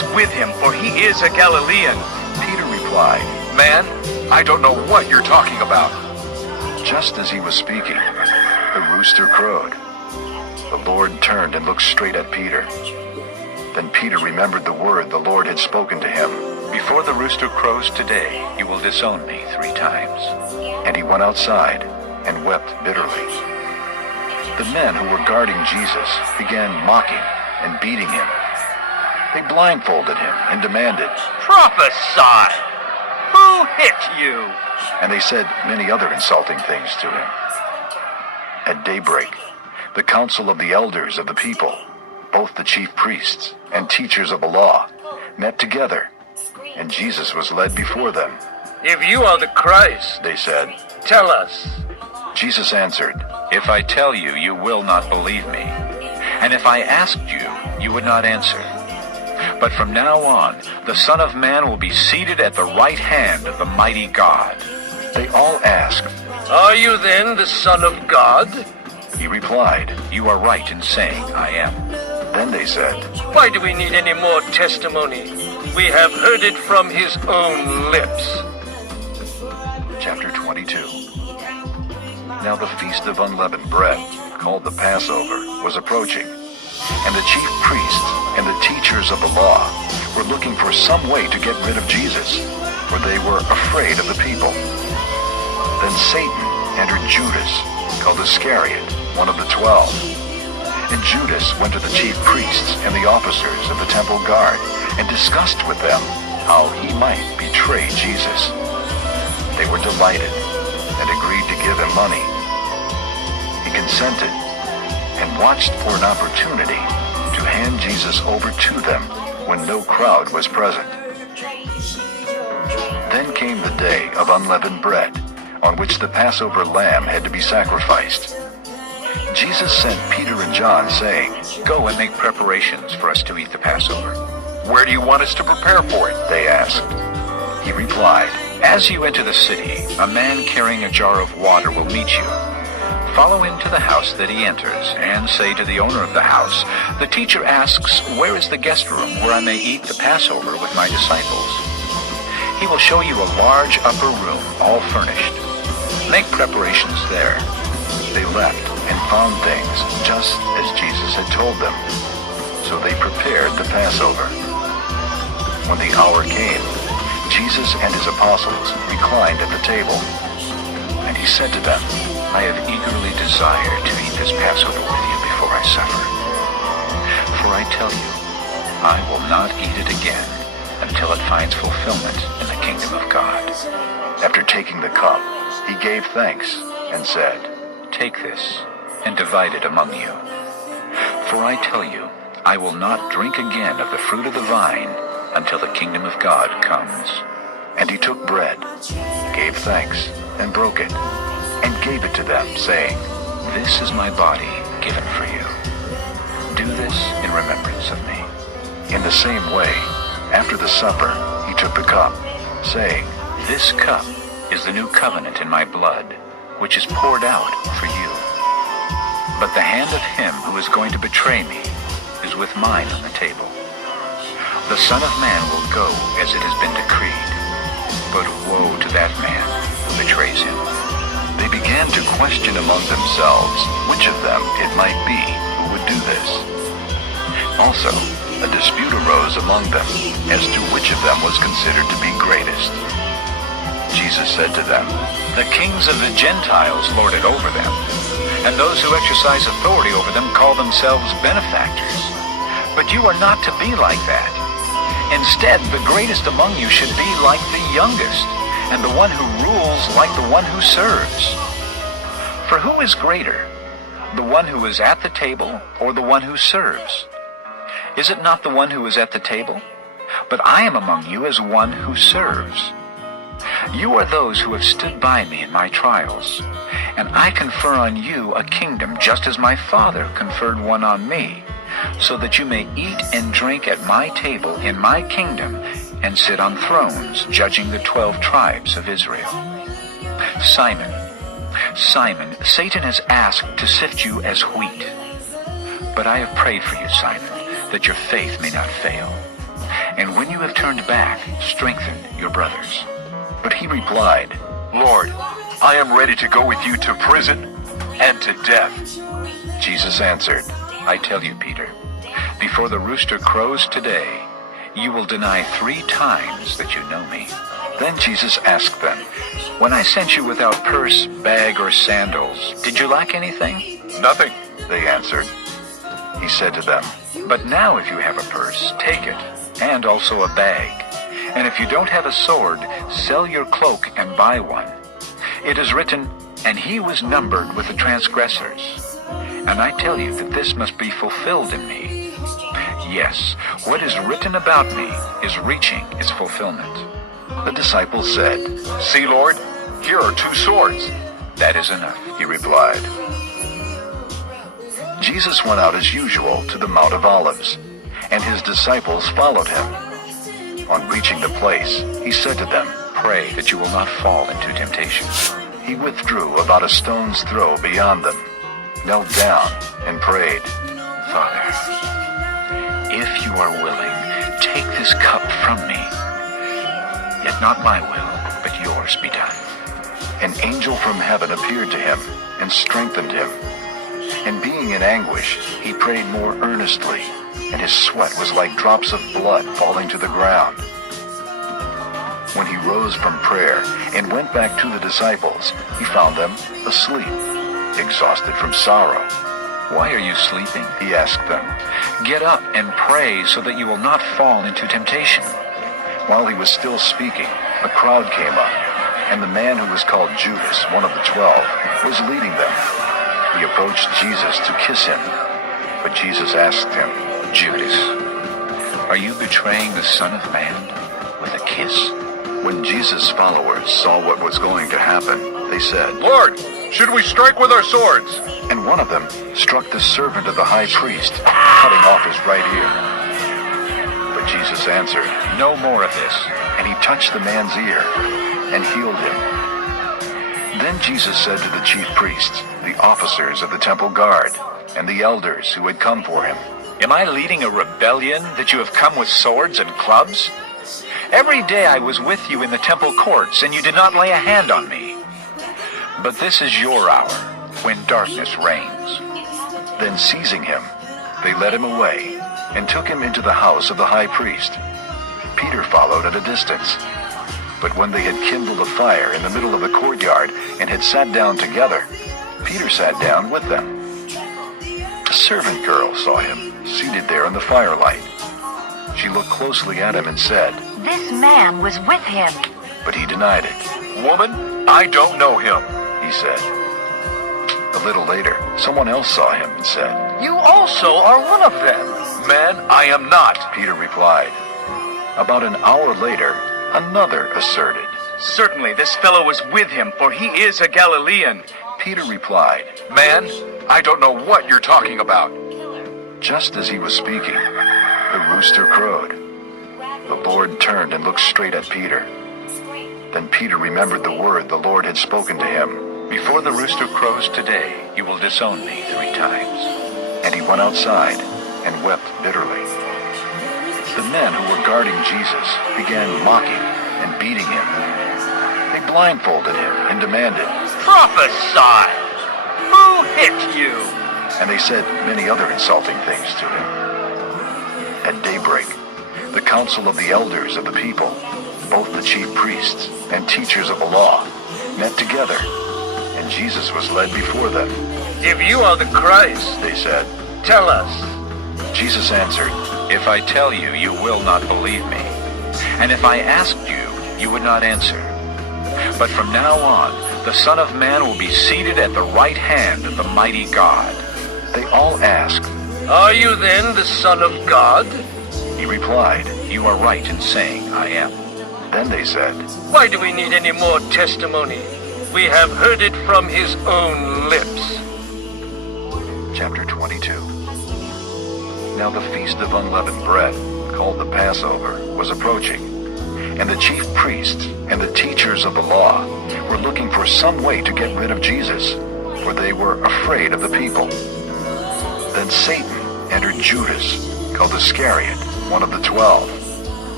is with him, for he is a Galilean. Peter replied, Man, I don't know what you're talking about. Just as he was speaking, the rooster crowed. The Lord turned and looked straight at Peter. Then Peter remembered the word the Lord had spoken to him. Before the rooster crows today, you will disown me 3 times. And he went outside and wept bitterly. The men who were guarding Jesus began mocking and beating him. They blindfolded him and demanded, Prophesy! Who hit you? And they said many other insulting things to him. At daybreak, the council of the elders of the people, both the chief priests and teachers of the law, met together, and Jesus was led before them. If you are the Christ, They said, tell us. Jesus answered, If I tell you, you will not believe me. And if I asked you, you would not answer. But from now on, the Son of Man will be seated at the right hand of the mighty God. They all asked. Are you then the Son of God? He replied. You are right in saying I am. Then they said, Why do we need any more testimony? We have heard it from his own lips. Chapter 22. Now the feast of unleavened bread, called the Passover, was approaching, and the chief priests and the teachers of the law were looking for some way to get rid of Jesus, for they were afraid of the people. Then Satan entered Judas, called Iscariot, one of the 12. And Judas went to the chief priests and the officers of the temple guard and discussed with them how he might betray Jesus. They were delighted and agreed to give him money. He consented and watched for an opportunity to hand Jesus over to them when no crowd was present. Then came the day of unleavened bread, on which the Passover lamb had to be sacrificed. Jesus sent Peter and John, saying, Go and make preparations for us to eat the Passover. Where do you want us to prepare for it? They asked. He replied, As you enter the city, a man carrying a jar of water will meet you. Follow him to the house that he enters, and say to the owner of the house, The teacher asks, Where is the guest room where I may eat the Passover with my disciples? He will show you a large upper room, all furnished. Make preparations there. They left and found things just as Jesus had told them. So they prepared the Passover. When the hour came, Jesus and his apostles reclined at the table. And he said to them, I have eagerly desired to eat this Passover with you before I suffer. For I tell you, I will not eat it again until it finds fulfillment in the kingdom of God. After taking the cup, he gave thanks and said, Take this and divide it among you. For I tell you, I will not drink again of the fruit of the vine until the kingdom of God comes. And he took bread, gave thanks, and broke it, and gave it to them, saying, This is my body given for you. Do this in remembrance of me. In the same way, after the supper, he took the cup, saying, This cup is the new covenant in my blood, which is poured out for you. But the hand of him who is going to betray me is with mine on the table. The Son of Man will go as it has been decreed, but woe to that man who betrays him. They began to question among themselves which of them it might be who would do this. Also, a dispute arose among them as to which of them was considered to be greatest. Jesus said to them, The kings of the Gentiles lord it over them, and those who exercise authority over them call themselves benefactors. But you are not to be like that. Instead, the greatest among you should be like the youngest, and the one who rules like the one who serves. For who is greater, the one who is at the table or the one who serves? Is it not the one who is at the table? But I am among you as one who serves. You are those who have stood by me in my trials, and I confer on you a kingdom just as my Father conferred one on me, so that you may eat and drink at my table in my kingdom and sit on thrones judging the 12 tribes of Israel. Simon, Simon, Satan has asked to sift you as wheat. But I have prayed for you, Simon, that your faith may not fail. And when you have turned back, strengthen your brothers." But he replied, Lord, I am ready to go with you to prison and to death. Jesus answered, "I tell you, Peter, before the rooster crows today, you will deny 3 times that you know me." Then Jesus asked them, "When I sent you without purse, bag, or sandals, did you lack anything?" Nothing. They answered. He said to them, But now if you have a purse, take it, and also a bag. And if you don't have a sword, sell your cloak and buy one. It is written, 'And he was numbered with the transgressors.' And I tell you that this must be fulfilled in me. Yes, what is written about me is reaching its fulfillment." The disciples said, See, Lord, here are 2 swords. "That is enough," he replied. Jesus went out as usual to the Mount of Olives, and his disciples followed him. On reaching the place, he said to them, "Pray that you will not fall into temptation." He withdrew about a stone's throw beyond them, knelt down, and prayed, "Father, if you are willing, take this cup from me. Yet not my will, but yours be done." An angel from heaven appeared to him and strengthened him. And being in anguish, he prayed more earnestly, and his sweat was like drops of blood falling to the ground. When he rose from prayer and went back to the disciples, he found them asleep, exhausted from sorrow. "Why are you sleeping?" He asked them. "Get up and pray so that you will not fall into temptation." While he was still speaking, a crowd came up, and the man who was called Judas, one of the 12, was leading them. He approached Jesus to kiss him, but Jesus asked him, "Judas, are you betraying the Son of Man with a kiss?" When Jesus' followers saw what was going to happen, they said, Lord, should we strike with our swords? And one of them struck the servant of the high priest, cutting off his right ear. But Jesus answered, "No more of this." and he touched the man's ear and healed him. Then Jesus said to the chief priests, the officers of the temple guard, and the elders who had come for him, "Am I leading a rebellion that you have come with swords and clubs? Every day I was with you in the temple courts, and you did not lay a hand on me. But this is your hour, when darkness reigns." Then seizing him, they led him away and took him into the house of the high priest. Peter followed at a distance. But when they had kindled a fire in the middle of the courtyard and had sat down together, Peter sat down with them. A servant girl saw him seated there in the firelight. She looked closely at him and said, "This man was with him." but he denied it. Woman, I don't know him. He said. A little later, someone else saw him and said, You also are one of them. Man, I am not. Peter replied. About an hour later, another asserted. "Certainly this fellow was with him, for he is a Galilean." Peter replied. Man, I don't know what you're talking about. Just as he was speaking, the rooster crowed. The Lord turned and looked straight at Peter. Then Peter remembered the word the Lord had spoken to him. "Before the rooster crows today, you will disown me 3 times. And he went outside and wept bitterly. The men who were guarding Jesus began mocking and beating him. They blindfolded him and demanded, Prophesy! Who hit you? and they said many other insulting things to him. At daybreak, the council of the elders of the people, both the chief priests and teachers of the law, met together, and Jesus was led before them. If you are the Christ, They said. tell us. Jesus answered, If I tell you, you will not believe me. And if I asked you, you would not answer. But from now on, the Son of Man will be seated at the right hand of the mighty God." They all asked. Are you then the Son of God? He replied. "You are right in saying I am." Then they said, Why do we need any more testimony? We have heard it from his own lips. Chapter 22. Now the feast of unleavened bread, called the Passover, was approaching, and the chief priests and the teachers of the law were looking for some way to get rid of Jesus, for they were afraid of the people. Then Satan entered Judas, called Iscariot, one of the 12.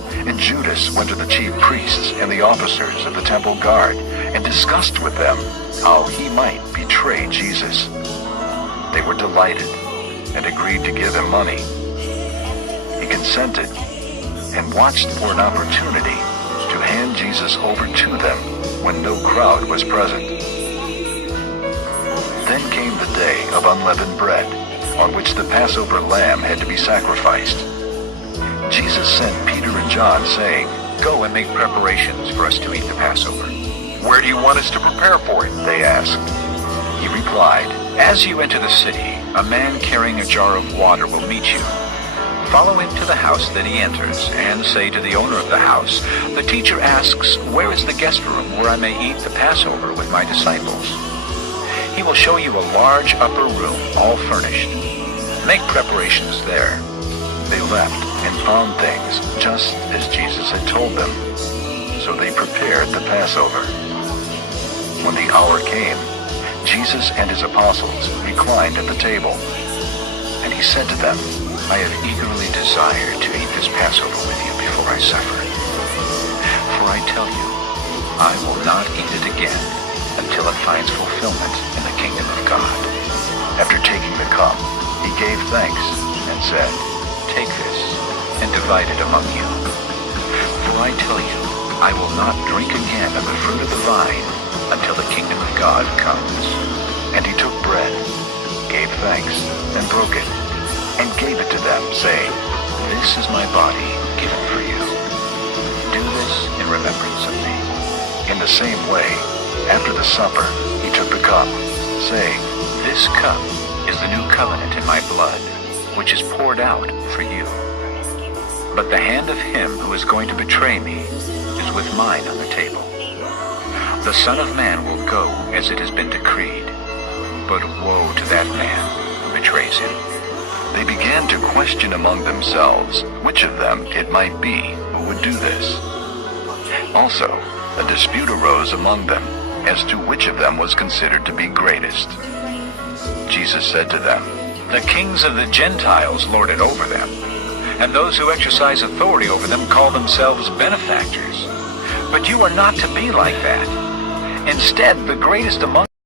And Judas went to the chief priests and the officers of the temple guard and discussed with them how he might betray Jesus. They were delighted and agreed to give him money. He consented and watched for an opportunity to hand Jesus over to them when no crowd was present. Then came the day of unleavened bread, on which the Passover lamb had to be sacrificed. Jesus sent Peter and John, saying, Go and make preparations for us to eat the Passover. Where do you want us to prepare for it? They asked. He replied, As you enter the city, a man carrying a jar of water will meet you. Follow him to the house that he enters, and say to the owner of the house, The teacher asks, Where is the guest room where I may eat the Passover with my disciples? He will show you a large upper room, all furnished. Make preparations there. They left and found things just as Jesus had told them. So they prepared the Passover. When the hour came, Jesus and his apostles reclined at the table. And he said to them, I have eagerly desired to eat this Passover with you before I suffer. For I tell you, I will not eat it again until it finds fulfillment in the kingdom of God. After taking the cup, he gave thanks and said, Take this and divide it among you. For I tell you, I will not drink again of the fruit of the vine until the kingdom of God comes. And he took bread, gave thanks, and broke it, and gave it to them, saying, This is my body given for you. Do this in remembrance of me. In the same way, after the supper, he took the cup, saying, This cup is the new covenant in my blood, which is poured out for you. But the hand of him who is going to betray me is with mine on the table. The Son of Man will go as it has been decreed, but woe to that man who betrays him. They began to question among themselves which of them it might be who would do this. Also, a dispute arose among them as to which of them was considered to be greatest. Jesus said to them, The kings of the Gentiles lord it over them, and those who exercise authority over them call themselves benefactors. But you are not to be like that. Instead, the greatest among